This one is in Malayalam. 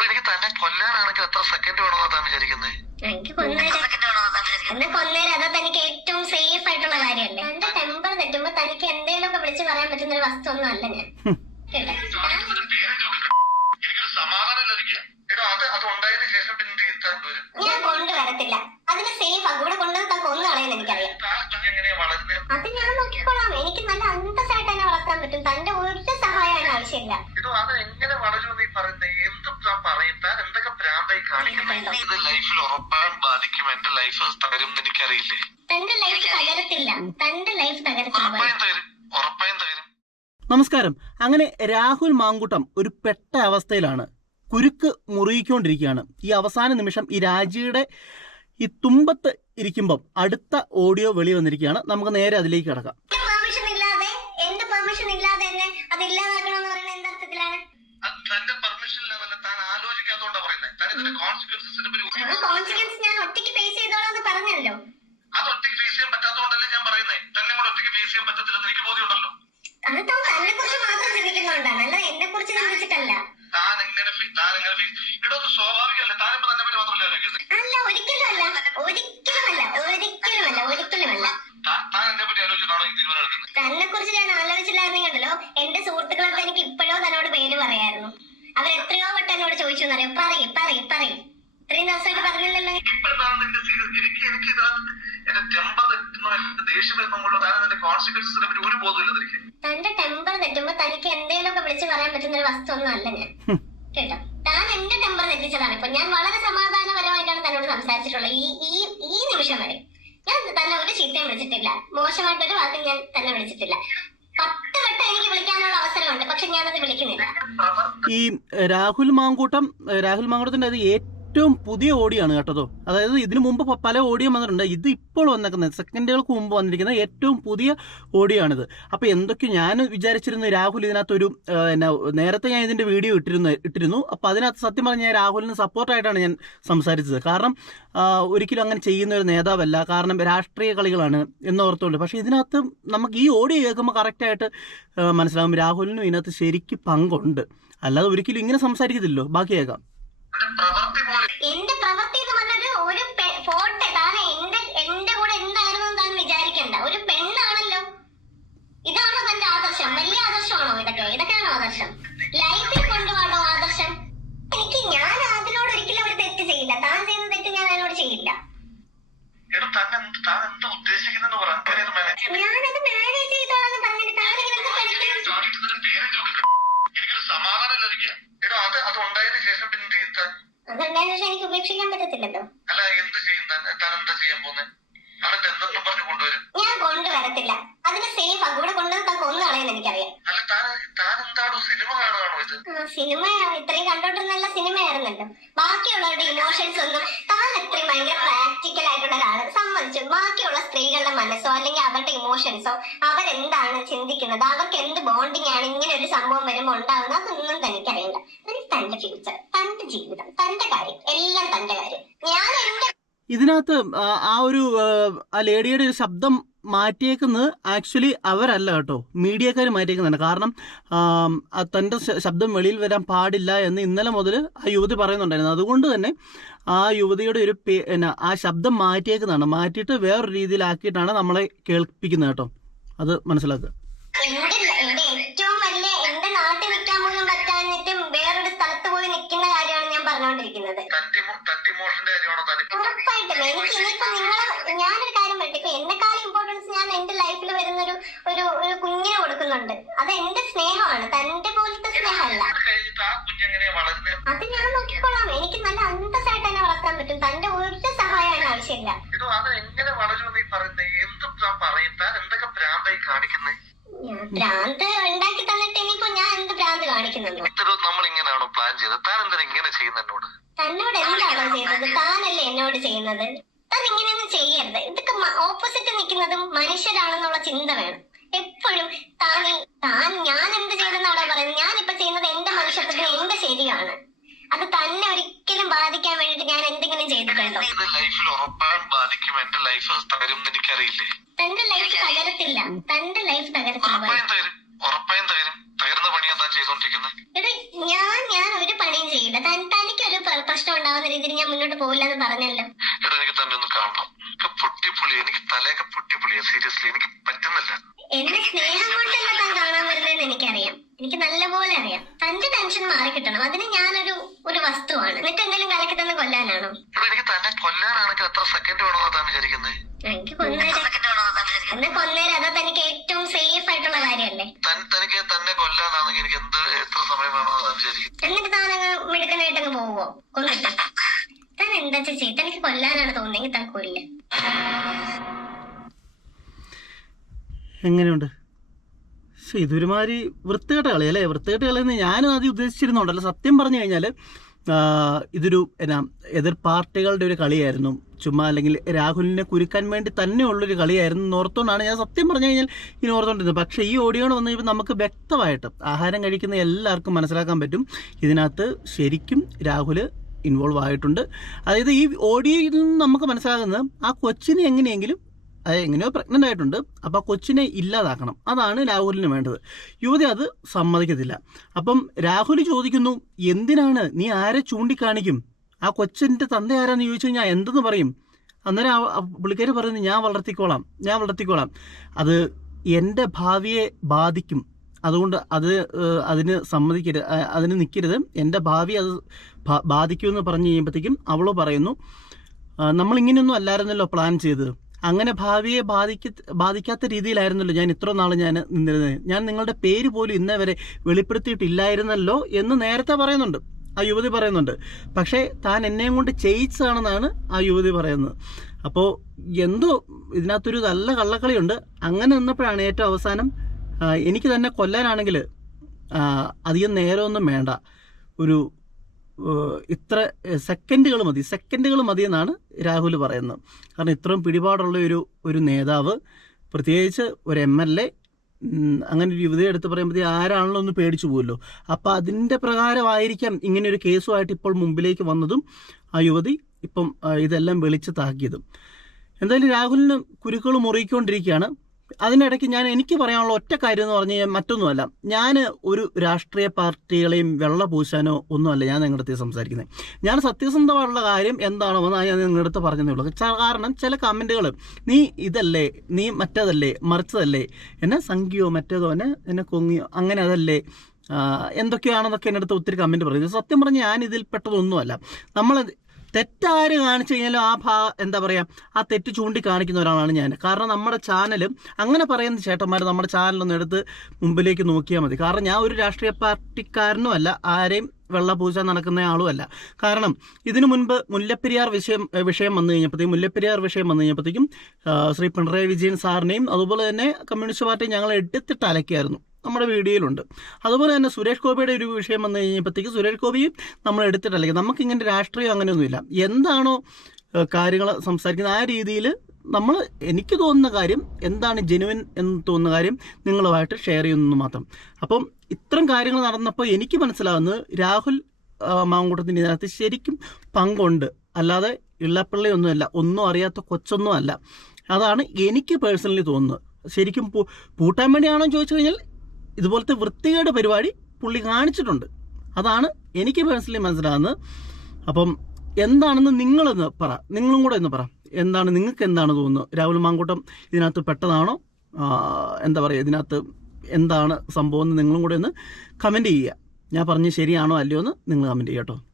അപ്പൊ എനിക്ക് തന്നെ കൊല്ലാനാണെങ്കിൽ എത്ര സെക്കൻഡ് വേണമെന്നാ താൻ വിചാരിക്കുന്നത് എനിക്ക് കൊന്നേരം എന്നെ കൊന്നേരം. അതാ തനിക്ക് ഏറ്റവും സേഫ് ആയിട്ടുള്ള കാര്യമല്ലേ? എന്റെ ടെമ്പർ തെറ്റുമ്പോ തനിക്ക് എന്തേലും വിളിച്ച് പറയാൻ പറ്റുന്ന ഒരു വസ്തു ഒന്നും അല്ല ഞാൻ കേട്ടോ എനിക്കൊരു സമാധാനം ലഭിക്കുക എടോ അത് അത് ഉണ്ടായതിനു ശേഷം പിന്നെ എന്ത് ചെയ്താൽ വരും ഞാൻ കൊണ്ടുവരത്തില്ല. അതിന് സേഫ് ആ. കൂടെ കൊണ്ടുവന്ന് താൻ കൊന്നു കളയുന്ന എനിക്കറിയാം. താൻ എങ്ങനെയാ വളരുന്നത് അത് ഞാൻ നോക്കിക്കോളാം. എനിക്ക് നല്ല അന്തസ്സായിട്ട് തന്നെ വളർത്താൻ പറ്റും. തന്റെ ഒരു ആവശ്യമില്ല. എടോ അത് എങ്ങനെ വളരുമെന്ന് ഈ പറയുന്നത് എന്ത് താൻ പറയും താൻ എന്തൊക്കെ ഭ്രാന്തായി കാണിക്കുന്നത് ഇത് ലൈഫിൽ ഉറപ്പായും ബാധിക്കും എന്റെ ലൈഫ് തകരും എന്ന് എനിക്കറിയില്ലേ തന്റെ ലൈഫ് തകരത്തില്ല. തന്റെ ലൈഫ് തകരത്തില്ല. ഉറപ്പായും തകരും ഉറപ്പായും തകരും നമസ്കാരം. അങ്ങനെ രാഹുൽ മാങ്കുട്ടം ഒരു പെട്ട അവസ്ഥയിലാണ്. കുരുക്ക് മുറിയിക്കൊണ്ടിരിക്കുകയാണ് ഈ അവസാന നിമിഷം ഈ രാജിയുടെ ഈ തുമ്പത്ത് ഇരിക്കുമ്പം അടുത്ത ഓഡിയോ വെളി വന്നിരിക്കുകയാണ്. നമുക്ക് നേരെ അതിലേക്ക് കിടക്കാം. കോൺസിക്വൻസസിനെ കോൺസിക്വൻസ് ഞാൻ ഒറ്റയ്ക്ക് ഫേസ് ചെയ്തോളാം എന്ന് പറഞ്ഞല്ലോ. അത് ഒറ്റയ്ക്ക് ഫേസ് ചെയ്യാൻ പറ്റാത്തതുകൊണ്ടല്ലേ ഞാൻ പറയുന്നത് തന്നെ കൂടെ ഒറ്റയ്ക്ക് ഫേസ് ചെയ്യാൻ പറ്റത്തില്ലെന്ന് എനിക്ക് ബോധ്യമുണ്ടല്ലോ. അത് താൻ തന്നെ കുറിച്ച് മാത്രം ചിന്തിക്കുന്നുണ്ടാണ്. അല്ല എന്നെ കുറിച്ച് ചിന്തിച്ചിട്ടല്ല. താൻ എങ്ങനെ താൻ എങ്ങനെ ഫേസ് അത് സ്വാഭാവികമല്ലേ? തന്നെ പറ്റി മാത്രമല്ല ആലോചിക്കുന്നത് അല്ല ഒരിക്കലും അല്ല ഒരിക്കലുമല്ല. ഒരിക്കലുമല്ല. ഒരിക്കലുമല്ല. താൻ താൻ എന്നെ പറ്റി ആലോചിച്ചിട്ടാണോ ഈ തീരുമാനം എടുക്കുന്നത്? തന്നെ കുറിച്ച് ഞാൻ ആലോചിച്ചില്ലായിരുന്നെങ്കിലോ എന്റെ സുഹൃത്തുക്കളൊക്കെ എനിക്ക് ഇപ്പോഴോ തന്നോട് പേര് പറയായിരുന്നു. അവരെത്രയോ വട്ടം എന്നോട് ചോദിച്ചു എന്നറിയോ? പറയും പറയും പറയും. ഇത്രയും ദിവസമായിട്ട് പറഞ്ഞില്ലല്ലോ. ഇപ്പോഴാണ് നിന്റെ സീരിയസ് എനിക്ക് എനിക്ക് ഇതിനകത്ത് എന്റെ ടെമ്പർ തെറ്റുന്നു എന്റെ ദേഷ്യം വരുന്നുള്ളൂ താൻ അതിന്റെ കോൺസിക്വൻസസിനെ പറ്റി ഒരു ബോധമില്ല തന്റെ ടെമ്പർ തെറ്റുമ്പോ തനിക്ക് എന്തേലൊക്കെ വിളിച്ചു പറയാൻ പറ്റുന്ന ഒരു വസ്തു ഒന്നും അല്ല ഞാൻ. കേട്ടോ? താൻ എന്റെ ടെമ്പർ തെറ്റിച്ചതാണ് ഇപ്പൊ. ഞാൻ വളരെ സമാധാനപരമായിട്ടാണ് തന്നോട് സംസാരിച്ചിട്ടുള്ളത്. ഈ ഈ ഈ നിമിഷം വരെ ഞാൻ തന്നെ ഒരു ചീത്തയും വിളിച്ചിട്ടില്ല. മോശമായിട്ടൊരു വാക്കും ഞാൻ തന്നെ വിളിച്ചിട്ടില്ല. പത്ത് വട്ടം എനിക്ക് വിളിക്കാനുള്ള അവസരമുണ്ട്. പക്ഷെ ഞാനത് വിളിക്കുന്നില്ല. ഈ രാഹുൽ മാങ്കൂട്ടം രാഹുൽ മാങ്കൂട്ടത്തിന്റെ അത് ഏറ്റവും പുതിയ ഓഡിയാണ് കേട്ടതോ? അതായത് ഇതിനു മുമ്പ് പല ഓഡിയോ വന്നിട്ടുണ്ട്. ഇത് ഇപ്പോൾ വന്നിരിക്കുന്നത് സെക്കൻഡുകൾക്ക് മുമ്പ് വന്നിരിക്കുന്ന ഏറ്റവും പുതിയ ഓഡിയോ ആണിത് അപ്പോൾ എന്തൊക്കെ ഞാൻ വിചാരിച്ചിരുന്നു രാഹുൽ ഇതിനകത്തൊരു എന്നാ നേരത്തെ ഞാൻ ഇതിന്റെ വീഡിയോ ഇട്ടിരുന്നു ഇട്ടിരുന്നു. അപ്പോൾ അതിനകത്ത് സത്യം പറഞ്ഞാൽ ഞാൻ രാഹുലിന് സപ്പോർട്ടായിട്ടാണ് ഞാൻ സംസാരിച്ചത്. കാരണം ഒരിക്കലും അങ്ങനെ ചെയ്യുന്ന ഒരു നേതാവല്ല. കാരണം രാഷ്ട്രീയ കളികളാണ് എന്നോർത്തുകൊണ്ട്. പക്ഷേ ഇതിനകത്ത് നമുക്ക് ഈ ഓഡിയോ കേൾക്കുമ്പോൾ കറക്റ്റായിട്ട് മനസ്സിലാകും രാഹുലിനും ഇതിനകത്ത് ശരിക്ക് പങ്കുണ്ട്. അല്ലാതെ ഒരിക്കലും ഇങ്ങനെ സംസാരിക്കത്തില്ലോ ബാക്കി കേൾക്കാം. എന്റെ പ്രവൃത്തി എന്ന് പറഞ്ഞത് ഒരു ഫോട്ടോ താൻ എന്റെ എന്റെ കൂടെ എന്തായിരുന്നു താൻ വിചാരിക്കണ്ട. ഒരു പെണ്ണാണല്ലോ. ഇതാണോ തന്റെ ആദർശം? വലിയ ആദർശമാണോ ഇതൊക്കെ? ഇതൊക്കെയാണോ ആദർശം? ലൈഫിൽ കൊണ്ടുപോകണോ ആദർശം? എനിക്ക് ഞാൻ അതിനോട് ഒരിക്കലും ഒരു തെറ്റ് ചെയ്യില്ല. താൻ ചെയ്യുന്ന തെറ്റ് ഞാൻ അതിനോട് ചെയ്യില്ല. ഞാനത് മാനേജ് എന്ത് ശേഷം പിന്നെ എന്ത് ചെയ്യും താൻ? എനിക്ക് ഉപേക്ഷിക്കാൻ പറ്റത്തില്ലല്ലോ. അല്ല എന്ത് ചെയ്യും താൻ? താൻ എന്താ ചെയ്യാൻ പോകുന്നത് എന്നിട്ട് എന്തെന്നും പറഞ്ഞു കൊണ്ടുവരും. ഞാൻ കൊണ്ടുവരത്തില്ല. അതിന് സേഫ് ഇവിടെ കൊണ്ടുവന്ന് താൻ കൊന്നു കളയെന്ന് എനിക്കറിയാം. അല്ല താൻ താൻ എന്താണോ? സിനിമ കാണുകയാണോ ഇത്? സിനിമ ഇത്രയും കണ്ടോണ്ടിരുന്ന സിനിമയായിരുന്നല്ലോ. ബാക്കിയുള്ളവരുടെ ഇമോഷൻസ് ഒന്നും താൻ എത്രയും ഭയങ്കര പ്രാക്ടിക്കൽ ആയിട്ടുള്ള ഒരാൾ. സമ്മതിച്ചു. ബാക്കിയുള്ള സ്ത്രീകളുടെ മനസ്സോ അല്ലെങ്കിൽ അവരുടെ ഇമോഷൻസോ അവരെന്താണ് ചിന്തിക്കുന്നത്? അവർക്ക് എന്ത് ബോണ്ടിങ് ആണ് ഇങ്ങനെ ഒരു സംഭവം വരുമ്പോൾ ഉണ്ടാകുന്നത് അതൊന്നും തനിക്കറിയില്ല. തനിക്ക് തന്റെ ഫ്യൂച്ചർ തന്റെ ജീവിതം തന്റെ കാര്യം എല്ലാം തന്റെ കാര്യം. ഞാൻ എന്റെ ഇതിനകത്ത് ആ, ഒരു ആ, ലേഡിയുടെ ഒരു ശബ്ദം മാറ്റിയേക്കുന്നത് ആക്ച്വലി അവരല്ല കേട്ടോ. മീഡിയക്കാർ മാറ്റിയേക്കുന്നതാണ്. കാരണം തന്റെ ശബ്ദം വെളിയിൽ വരാൻ പാടില്ല എന്ന് ഇന്നലെ മുതൽ ആ യുവതി പറയുന്നുണ്ടായിരുന്നു. അതുകൊണ്ട് തന്നെ ആ യുവതിയുടെ ഒരു പേ ആ ശബ്ദം മാറ്റിയേക്കുന്നതാണ്. മാറ്റിയിട്ട് വേറൊരു രീതിയിലാക്കിയിട്ടാണ് നമ്മളെ കേൾപ്പിക്കുന്നത് കേട്ടോ. അത് മനസ്സിലാക്കുക എന്റെ എന്റെ ഏറ്റവും വലിയ എന്റെ നാട്ടിൽ നിൽക്കാൻ പോലും പറ്റാഞ്ഞിട്ടും വേറൊരു സ്ഥലത്ത് പോയി നിൽക്കുന്ന കാര്യമാണ് ഞാൻ പറഞ്ഞുകൊണ്ടിരിക്കുന്നത് ഉറപ്പായിട്ടും. എനിക്ക് ഇനിയിപ്പോ നിങ്ങളെ ഞാനൊരു കാര്യം പറയട്ടെ. ഇപ്പൊ എന്നെക്കാളും ഇമ്പോർട്ടൻസ് ഞാൻ എന്റെ ലൈഫിൽ വരുന്നൊരു ഒരു ഒരു കുഞ്ഞിനെ കൊടുക്കുന്നുണ്ട്. അത് എന്റെ സ്നേഹമാണ്. തന്റെ പോലത്തെ സ്നേഹമല്ല. അത് ഞാൻ നോക്കിക്കോളാം. എനിക്ക് നല്ല അന്തസ്സായിട്ട് തന്നെ വളർത്താൻ പറ്റും. തന്റെ ഒരു സഹായം അതിന് ആവശ്യമില്ല ഭ്രാന്ത് ഉണ്ടാക്കി തന്നിട്ട് ഇനിയിപ്പോ ഞാൻ എന്ത് ഭ്രാന്ത് കാണിക്കുന്നുണ്ടോ? നമ്മൾ ഇങ്ങനെയാണോ പ്ലാൻ ചെയ്തത്? ഇങ്ങനെ ചെയ്യുന്ന എന്നോട് തന്നോട് എന്താണോ ചെയ്യുന്നത്? താനല്ലേ എന്നോട് ചെയ്യുന്നത്? താൻ ഇങ്ങനെയൊന്നും ചെയ്യരുത്. ഇതൊക്കെ ഓപ്പോസിറ്റ് നിൽക്കുന്നതും മനുഷ്യരാണെന്നുള്ള ചിന്ത വേണം. എപ്പോഴും താൻ താൻ ഞാൻ എന്ത് ചെയ്തെന്നാണോ പറയുന്നത്? ഞാൻ ഇപ്പൊ ചെയ്യുന്നത് എന്റെ മനുഷ്യത്വത്തിന് എന്റെ ശരിയാണ്. അത് തന്നെ ഒരിക്കലും ബാധിക്കാൻ വേണ്ടിട്ട് ഞാൻ എന്തെങ്കിലും ചെയ്തിട്ടുണ്ടോ? ലൈഫിൽ ഉറപ്പായും ബാധിക്കും. എന്റെ ലൈഫ് എനിക്കറിയില്ലേ? തന്റെ ലൈഫ് തകരത്തില്ല. തന്റെ ലൈഫ് തകരത്തില്ല ഉറപ്പായും തകരും ഉറപ്പായും തകരും തകരുന്ന പണിയാ താൻ ചെയ്തോണ്ടിരിക്കുന്നത് എടാ ഞാൻ ഞാൻ ഒരു പണിയും ചെയ്യില്ല താൻ തനിക്ക് പ്ര- പ്രശ്നം ഉണ്ടാവുന്ന രീതിയിൽ ഞാൻ മുന്നോട്ട് പോകില്ല എന്ന് പറഞ്ഞല്ലോ എടാ എനിക്ക് തന്നെ ഒന്ന് കാണണം എനിക്ക് പൊട്ടിപ്പൊളി എനിക്ക് തലയൊക്കെ പൊട്ടിപ്പൊളിയാ സീരിയസ്ലി എനിക്ക് പറ്റുന്നില്ല. എന്റെ സ്നേഹം കൊണ്ടല്ല താൻ കാണാൻ വരുന്നതെന്ന് എനിക്കറിയാം. എനിക്ക് നല്ലപോലെ അറിയാം. തന്റെ ടെൻഷൻ മാറി കിട്ടണം അതിന് ഞാനൊരു ഒരു വസ്തുവാണ്. എന്നിട്ട് എന്തെങ്കിലും കലക്കി തന്നെ കൊല്ലാനാണോ? എടാ എനിക്ക് തന്നെ കൊല്ലാനാണെങ്കിൽ എത്ര സെക്കൻഡ് വേണമെന്നാ താൻ വിചാരിക്കുന്നത് എനിക്ക് കൊന്നേരം. എന്നെ കൊന്നേരെ. അതാ തനിക്ക് ഏറ്റവും സേഫ് ആയിട്ടുള്ള കാര്യമല്ലേ? തൻ തനിക്ക് തന്നെ കൊല്ലാനാണെങ്കിൽ എനിക്ക് എന്ത് എത്ര സമയം വേണമെന്നാ താൻ വിചാരിക്കുന്നത് എന്നിട്ട് താൻ അങ്ങ് മിടുക്കനായിട്ട് അങ്ങ് പോവോ? കൊന്നിട്ട്. താൻ എന്താ ചേച്ചി തനിക്ക് കൊല്ലാനാണ് തോന്നുന്നെങ്കിൽ താൻ കൊല്ല. എങ്ങനെയുണ്ട്? പക്ഷെ ഇതൊരുമാതിരി വൃത്തികെട്ട കളി അല്ലേ? വൃത്തികെട്ട കളിയെന്ന് ഞാനും ആദ്യം ഉദ്ദേശിച്ചിരുന്നുണ്ടല്ലോ സത്യം പറഞ്ഞു കഴിഞ്ഞാൽ ഇതൊരു എന്നാ എതിർ പാർട്ടികളുടെ ഒരു കളിയായിരുന്നു. ചുമ്മാ അല്ലെങ്കിൽ രാഹുലിനെ കുരുക്കാൻ വേണ്ടി തന്നെയുള്ളൊരു കളിയായിരുന്നു ഓർത്തുകൊണ്ടാണ് ഞാൻ സത്യം പറഞ്ഞു കഴിഞ്ഞാൽ ഇനി ഓർത്തുകൊണ്ടിരുന്നത് പക്ഷേ ഈ ഓഡിയോ വന്നു കഴിയുമ്പോൾ നമുക്ക് വ്യക്തമായിട്ട് ആഹാരം കഴിക്കുന്ന എല്ലാവർക്കും മനസ്സിലാക്കാൻ പറ്റും. ഇതിനകത്ത് ശരിക്കും രാഹുൽ ഇൻവോൾവ് ആയിട്ടുണ്ട്. അതായത് ഈ ഓഡിയോയിൽ നിന്ന് നമുക്ക് മനസ്സിലാകുന്നത് ആ കൊച്ചിനെ എങ്ങനെയെങ്കിലും അത് എങ്ങനെയോ പ്രഗ്നന്റ് ആയിട്ടുണ്ട്. അപ്പോൾ ആ കൊച്ചിനെ ഇല്ലാതാക്കണം. അതാണ് രാഹുലിന് വേണ്ടത്. യുവതി അത് സമ്മതിക്കത്തില്ല. അപ്പം രാഹുൽ ചോദിക്കുന്നു എന്തിനാണ്? നീ ആരെ ചൂണ്ടിക്കാണിക്കും? ആ കൊച്ചിന്റെ തന്ത ആരാന്ന് ചോദിച്ചു കഴിഞ്ഞാൽ എന്തെന്ന് പറയും? അന്നേരം ആ- പുള്ളിക്കാർ പറയുന്നത് ഞാൻ വളർത്തിക്കോളാം. ഞാൻ വളർത്തിക്കോളാം. അത് എന്റെ ഭാവിയെ ബാധിക്കും. അതുകൊണ്ട് അത് അതിന് സമ്മതിക്കരുത്. അതിന് നിൽക്കരുത് എന്റെ ഭാവി അത് ബാധിക്കുമെന്ന് പറഞ്ഞു കഴിയുമ്പോഴത്തേക്കും അവൾ പറയുന്നു നമ്മൾ ഇങ്ങനെയൊന്നും അല്ലായിരുന്നല്ലോ പ്ലാൻ ചെയ്തത്. അങ്ങനെ ഭാവിയെ ബാധിക്ക ബാധിക്കാത്ത രീതിയിലായിരുന്നല്ലോ ഞാൻ ഇത്ര നാൾ ഞാൻ നിന്നിരുന്നത്. ഞാൻ നിങ്ങളുടെ പേര് പോലും ഇന്നേ വരെ വെളിപ്പെടുത്തിയിട്ടില്ലായിരുന്നല്ലോ എന്ന് നേരത്തെ പറയുന്നുണ്ട്. ആ യുവതി പറയുന്നുണ്ട്. പക്ഷേ താൻ എന്നെയും കൊണ്ട് ചെയ്യിച്ചതാണെന്നാണ് ആ യുവതി പറയുന്നത്. അപ്പോൾ എന്തോ ഇതിനകത്തൊരു നല്ല കള്ളക്കളിയുണ്ട്. അങ്ങനെ നിന്നപ്പോഴാണ് ഏറ്റവും അവസാനം എനിക്ക് തന്നെ കൊല്ലാനാണെങ്കിൽ അധികം നേരമൊന്നും വേണ്ട. ഒരു ഇത്ര സെക്കൻഡുകൾ മതി. സെക്കൻഡുകൾ മതി എന്നാണ് രാഹുൽ പറയുന്നത്. കാരണം ഇത്രയും പിടിപാടുള്ള ഒരു ഒരു നേതാവ് പ്രത്യേകിച്ച് ഒരു എം എൽ എ അങ്ങനെ ഒരു യുവതിയെ എടുത്ത് പറയുമ്പോഴത്തേ ആരാണല്ലോ ഒന്ന് പേടിച്ചു പോകുമല്ലോ അപ്പോൾ അതിന്റെ പ്രകാരമായിരിക്കാം ഇങ്ങനെ ഒരു കേസുമായിട്ട് ഇപ്പോൾ മുമ്പിലേക്ക് വന്നതും ആ യുവതി ഇപ്പം ഇതെല്ലാം വെളിച്ച് താക്കിയതും എന്തായാലും രാഹുലിന് കുരുക്കൾ മുറിയിക്കൊണ്ടിരിക്കുകയാണ് അതിനിടയ്ക്ക് ഞാൻ എനിക്ക് പറയാനുള്ള ഒറ്റ കാര്യം എന്ന് പറഞ്ഞു കഴിഞ്ഞാൽ മറ്റൊന്നുമല്ല. ഞാൻ ഒരു രാഷ്ട്രീയ പാർട്ടികളെയും വെള്ള പൂശാനോ ഒന്നുമല്ല ഞാൻ നിങ്ങളുടെ അടുത്ത് സംസാരിക്കുന്നത്. ഞാൻ സത്യസന്ധമായുള്ള കാര്യം എന്താണോ എന്നാണ് ഞാൻ നിങ്ങളുടെ അടുത്ത് പറഞ്ഞതേ ഉള്ളൂ. കാരണം ചില കമന്റുകൾ നീ ഇതല്ലേ നീ മറ്റതല്ലേ മറിച്ചതല്ലേ എന്നെ സംഖ്യയോ മറ്റേതോ എന്നെ എന്നെ കൊങ്ങിയോ അങ്ങനെ അതല്ലേ എന്തൊക്കെയാണെന്നൊക്കെ എന്റെ അടുത്ത് ഒത്തിരി കമന്റ് പറയുന്നത് സത്യം പറഞ്ഞാൽ ഞാൻ ഇതിൽ പെട്ടതൊന്നുമല്ല നമ്മൾ തെറ്റാര് കാണിച്ചു കഴിഞ്ഞാലും ആ ഭാ എന്താ പറയുക ആ തെറ്റ് ചൂണ്ടിക്കാണിക്കുന്ന ഒരാളാണ് ഞാൻ. കാരണം നമ്മുടെ ചാനൽ അങ്ങനെ പറയുന്ന ചേട്ടന്മാർ നമ്മുടെ ചാനലൊന്ന് എടുത്ത് മുമ്പിലേക്ക് നോക്കിയാൽ മതി. കാരണം ഞാൻ ഒരു രാഷ്ട്രീയ പാർട്ടിക്കാരനും അല്ല ആരെയും വെള്ളപൂജ നടക്കുന്ന ആളുമല്ല കാരണം ഇതിനു മുൻപ് മുല്ലപ്പെരിയാർ വിഷയം വിഷയം വന്നു കഴിഞ്ഞപ്പോഴത്തേക്കും മുല്ലപ്പെരിയാർ വിഷയം വന്നു കഴിഞ്ഞപ്പോഴത്തേക്കും ശ്രീ പിണറായി വിജയൻ സാറിനെയും അതുപോലെ തന്നെ കമ്മ്യൂണിസ്റ്റ് പാർട്ടി ഞങ്ങൾ എടുത്തിട്ട് അലക്കിയായിരുന്നു. നമ്മുടെ വീഡിയോയിലുണ്ട്. അതുപോലെ തന്നെ സുരേഷ് ഗോപിയുടെ ഒരു വിഷയം വന്നു കഴിഞ്ഞപ്പോഴത്തേക്ക് സുരേഷ് ഗോപിയും നമ്മൾ എടുത്തിട്ടല്ലെങ്കിൽ നമുക്കിങ്ങനെ രാഷ്ട്രീയം അങ്ങനെയൊന്നുമില്ല. എന്താണോ കാര്യങ്ങൾ സംസാരിക്കുന്നത് ആ രീതിയിൽ നമ്മൾ എനിക്ക് തോന്നുന്ന കാര്യം എന്താണ് ജെനുവിൻ എന്ന് തോന്നുന്ന കാര്യം നിങ്ങളുമായിട്ട് ഷെയർ ചെയ്യുന്നു മാത്രം. അപ്പം ഇത്തരം കാര്യങ്ങൾ നടന്നപ്പോൾ എനിക്ക് മനസ്സിലാവുന്നത് രാഹുൽ മാങ്കൂട്ടത്തിന്റെ ഇതിനകത്ത് ശരിക്കും പങ്കുണ്ട്. അല്ലാതെ ഇള്ളപ്പിള്ളയൊന്നുമല്ല ഒന്നും അറിയാത്ത കൊച്ചൊന്നും അല്ല. അതാണ് എനിക്ക് പേഴ്സണലി തോന്നുന്നത്. ശരിക്കും പൂട്ടാൻ വേണ്ടിയാണോ ചോദിച്ചു കഴിഞ്ഞാൽ ഇതുപോലത്തെ വൃത്തികേട് പരിപാടി പുള്ളി കാണിച്ചിട്ടുണ്ട്. അതാണ് എനിക്ക് പേഴ്സണലി മനസ്സിലാകുന്നത്. അപ്പം എന്താണെന്ന് നിങ്ങളൊന്ന് പറ. നിങ്ങളും കൂടെ ഒന്ന് പറ. എന്താണ് നിങ്ങൾക്ക് എന്താണ് തോന്നുന്നത്? രാഹുൽ മാങ്കൂട്ടം ഇതിനകത്ത് പെട്ടതാണോ? എന്താ പറയുക ഇതിനകത്ത് എന്താണ് സംഭവം എന്ന് നിങ്ങളും കൂടെ ഒന്ന് കമന്റ് ചെയ്യുക. ഞാൻ പറഞ്ഞ് ശരിയാണോ അല്ലയോ എന്ന് നിങ്ങൾ കമന്റ് ചെയ്യാം കേട്ടോ.